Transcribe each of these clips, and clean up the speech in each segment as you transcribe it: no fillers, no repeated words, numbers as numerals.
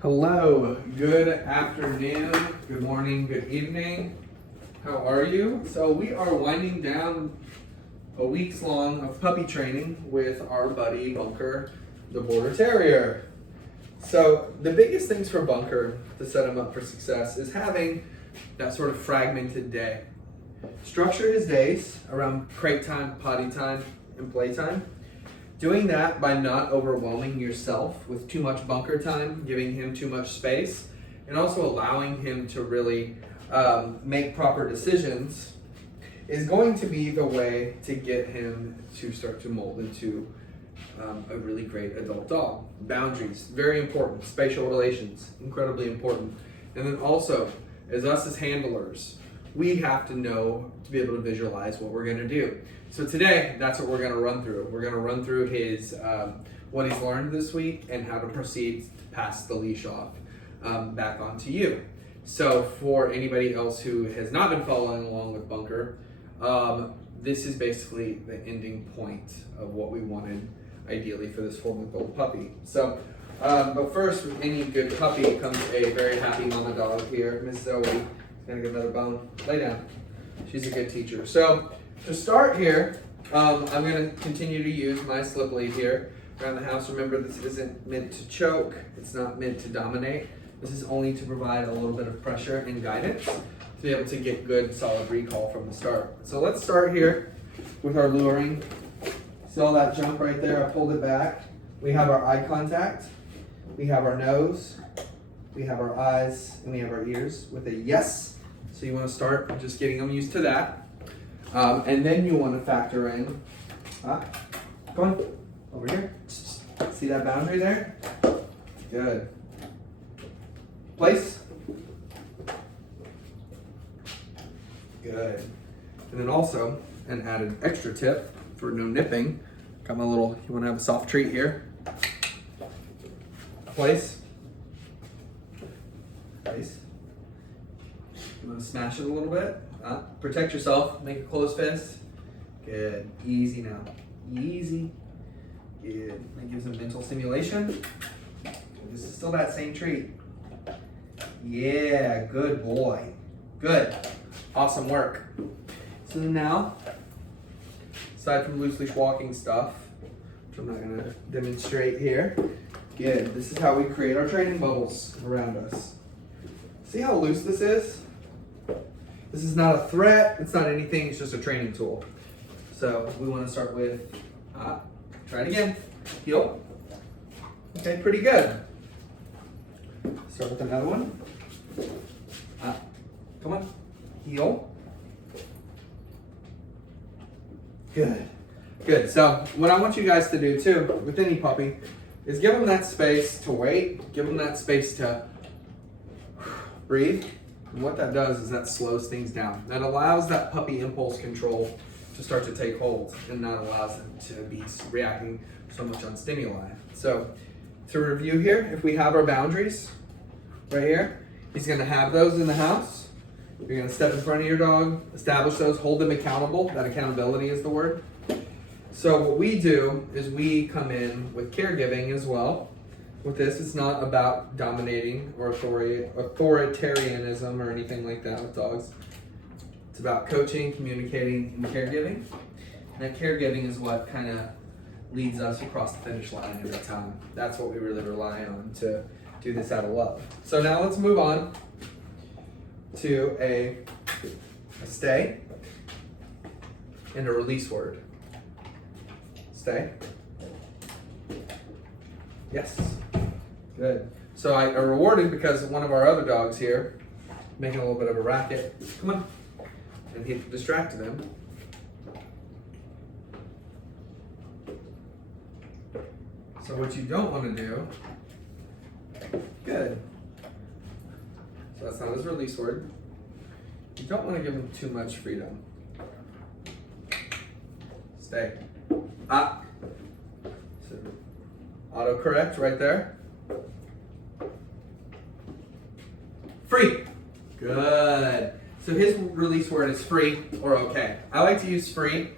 Hello, good afternoon, good morning, good evening. How are you? So we are winding down a week's long of puppy training with our buddy Bunker, the Border Terrier. So the biggest things for Bunker to set him up for success is having that sort of fragmented day. Structure his days around crate time, potty time, and playtime. Doing that by not overwhelming yourself with too much Bunker time, giving him too much space, and also allowing him to really make proper decisions is going to be the way to get him to start to mold into a really great adult dog. Boundaries, very important. Spatial relations, incredibly important. And then also, as us as handlers, we have to know to be able to visualize what we're going to do. So today, that's what we're going to run through. We're going to run through his what he's learned this week and how to proceed to pass the leash off back onto you. So for anybody else who has not been following along with Bunker, this is basically the ending point of what we wanted ideally for this 4-month-old puppy. So, but first, with any good puppy comes a very happy mama dog here. Miss Zoe is gonna get another bone. Lay down. She's a good teacher. So to start here, I'm gonna continue to use my slip lead here around the house. Remember, this isn't meant to choke. It's not meant to dominate. This is only to provide a little bit of pressure and guidance to be able to get good, solid recall from the start. So let's start here with our luring. See all that jump right there? I pulled it back. We have our eye contact. We have our nose. We have our eyes, and we have our ears with a yes. So you want to start just getting them used to that. And then you want to factor in, come on, over here. See that boundary there? Good. Place. Good. And then also, an added extra tip for no nipping. Got my little, you want to have a soft treat here. Place. Place. You want to smash it a little bit. Protect yourself. Make a closed fist. Good. Easy now. Easy. Good. That gives them mental stimulation. This is still that same treat. Yeah. Good boy. Good. Awesome work. So now, aside from loose leash walking stuff, which I'm not going to demonstrate here, good. This is how we create our training bubbles around us. See how loose this is? This is not a threat, it's not anything, it's just a training tool. So we want to start with, try it again, heel. Okay, pretty good. Start with another one. Come on, heel. Good, good. So what I want you guys to do too, with any puppy, is give them that space to wait, give them that space to breathe. And what that does is that slows things down. That allows that puppy impulse control to start to take hold and not allows them to be reacting so much on stimuli. So to review here, if we have our boundaries right here, he's gonna have those in the house. You're gonna step in front of your dog, establish those, hold them accountable. That accountability is the word. So what we do is we come in with caregiving as well. With this, it's not about dominating or authoritarianism or anything like that with dogs. It's about coaching, communicating, and caregiving. And that caregiving is what kind of leads us across the finish line every time. That's what we really rely on to do this out of love. So now let's move on to a stay and a release word. Stay. Yes. Good. So I rewarded because one of our other dogs here making a little bit of a racket. Come on. And he distracted him. So what you don't want to do, good. So that's not his release word. You don't want to give him too much freedom. Stay. So autocorrect right there. Free. Good. So his release word is free or okay. I like to use free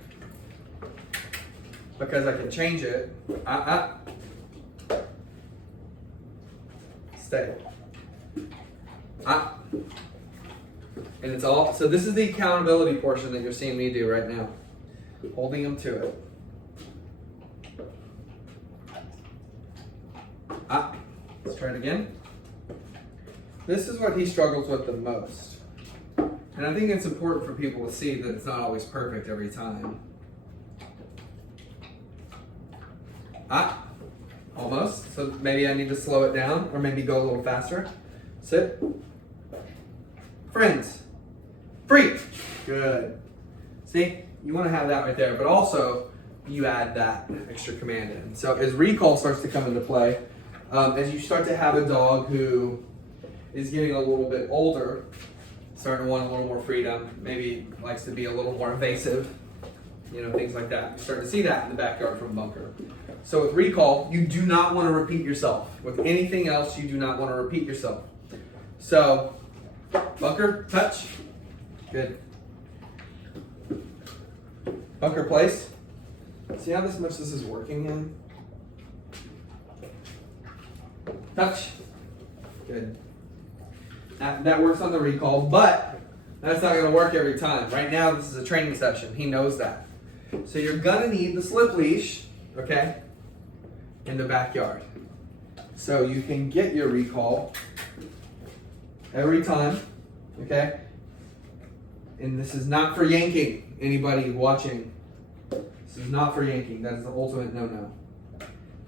because I can change it. Stay. Ah. And it's all, so this is the accountability portion that you're seeing me do right now. Holding him to it. Ah. Let's try it again. This is what he struggles with the most. And I think it's important for people to see that it's not always perfect every time. Ah, almost. So maybe I need to slow it down or maybe go a little faster. Sit. Friends. Free. Good. See, you want to have that right there, but also you add that extra command in. So as recall starts to come into play, as you start to have a dog who is getting a little bit older, starting to want a little more freedom, maybe likes to be a little more evasive, you know, things like that. You start to see that in the backyard from Bunker. So with recall, you do not want to repeat yourself. With anything else, you do not want to repeat yourself. So, Bunker, touch. Good. Bunker, place. See how much this is working in? Touch. Good. That works on the recall, but that's not going to work every time. Right now, this is a training session. He knows that. So you're going to need the slip leash, okay, in the backyard. So you can get your recall every time, okay? And this is not for yanking. Anybody watching, this is not for yanking. That is the ultimate no-no.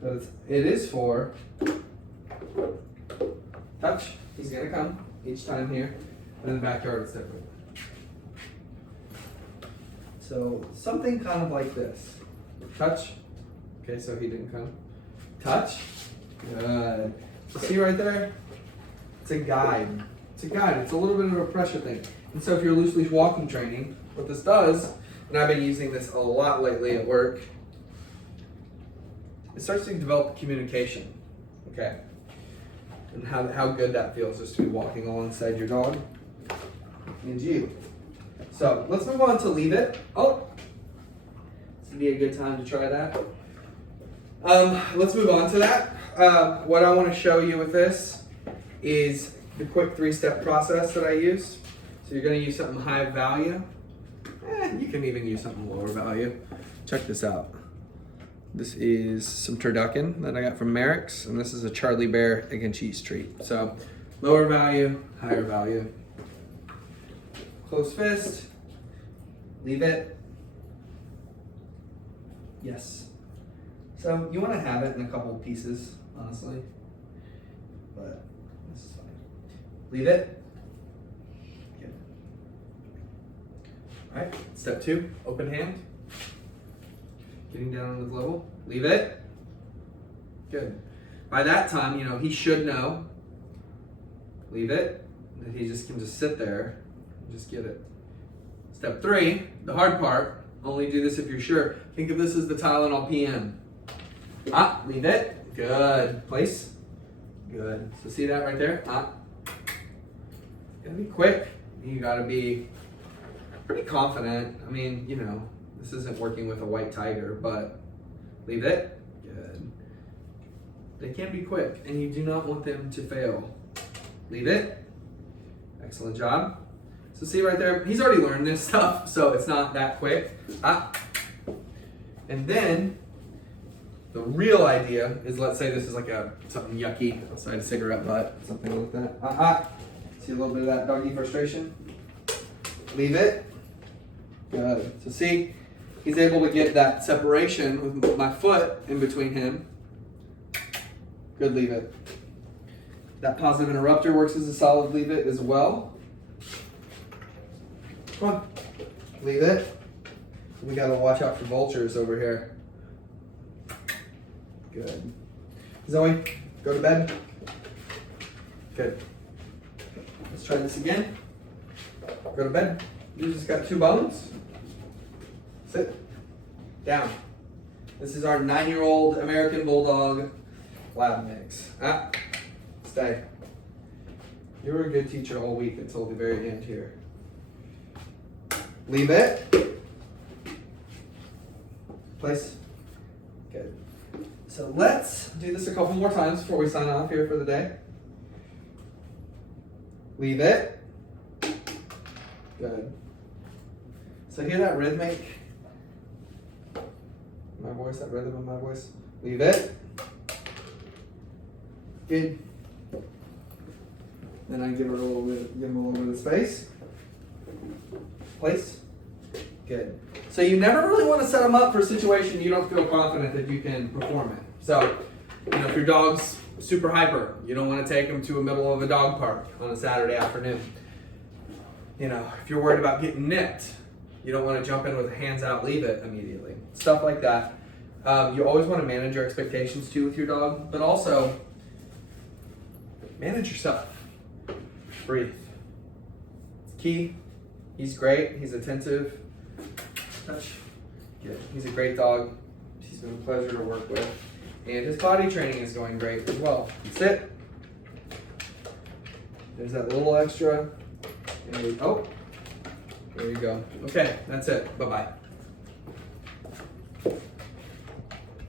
But it is for touch. He's going to come each time here. And in the backyard, it's different. So something kind of like this. Touch. Okay, so he didn't come. Touch. Good. So see right there? It's a guide. It's a guide. It's a little bit of a pressure thing. And so if you're loose leash walking training, what this does, and I've been using this a lot lately at work, it starts to develop communication. Okay? And how good that feels just to be walking alongside your dog and you. So let's move on to leave it. Oh, this would be a good time to try that. Let's move on to that. What I want to show you with this is the quick 3-step process that I use. So you're going to use something high value. You can even use something lower value. Check this out. This is some turducken that I got from Merrick's, and this is a Charlie Bear egg and cheese treat. So lower value, higher value. Close fist, leave it. Yes. So you want to have it in a couple pieces, honestly, but this is fine. Leave it. Good. All right, step 2, open hand. Getting down on his level. Leave it. Good. By that time, you know, he should know. Leave it. And he just can just sit there and just get it. Step 3, the hard part. Only do this if you're sure. Think of this as the Tylenol PM. Leave it. Good. Place. Good. So see that right there? Gotta be quick. You gotta be pretty confident. I mean, you know, this isn't working with a white tiger, but leave it. Good. They can be quick, and you do not want them to fail. Leave it. Excellent job. So see right there, he's already learned this stuff, so it's not that quick. And then the real idea is, let's say this is like something yucky outside a cigarette butt, something like that. See a little bit of that doggy frustration? Leave it. Good. So see, he's able to get that separation with my foot in between him. Good, leave it. That positive interrupter works as a solid leave it as well. Come on, leave it. We gotta watch out for vultures over here. Good. Zoe, go to bed. Good. Let's try this again. Go to bed. You just got 2 bones. Sit. Down. This is our 9-year-old American Bulldog Lab mix. Stay. You were a good teacher all week until the very end here. Leave it. Place. Good. So let's do this a couple more times before we sign off here for the day. Leave it. Good. So hear that rhythmic, my voice, that rhythm of my voice? Leave it. Good. Then I give him a little bit of space. Place. Good. So you never really want to set them up for a situation you don't feel confident that you can perform in. So, if your dog's super hyper, you don't want to take them to a middle of a dog park on a Saturday afternoon. If you're worried about getting nipped, you don't want to jump in with a hands out, leave it immediately. Stuff like that. You always want to manage your expectations too with your dog, but also manage yourself. Breathe. It's key. He's great. He's attentive. Touch. Good. He's a great dog. He's been a pleasure to work with. And his potty training is going great as well. Sit. There's that little extra. And there you go. Okay, that's it. Bye-bye.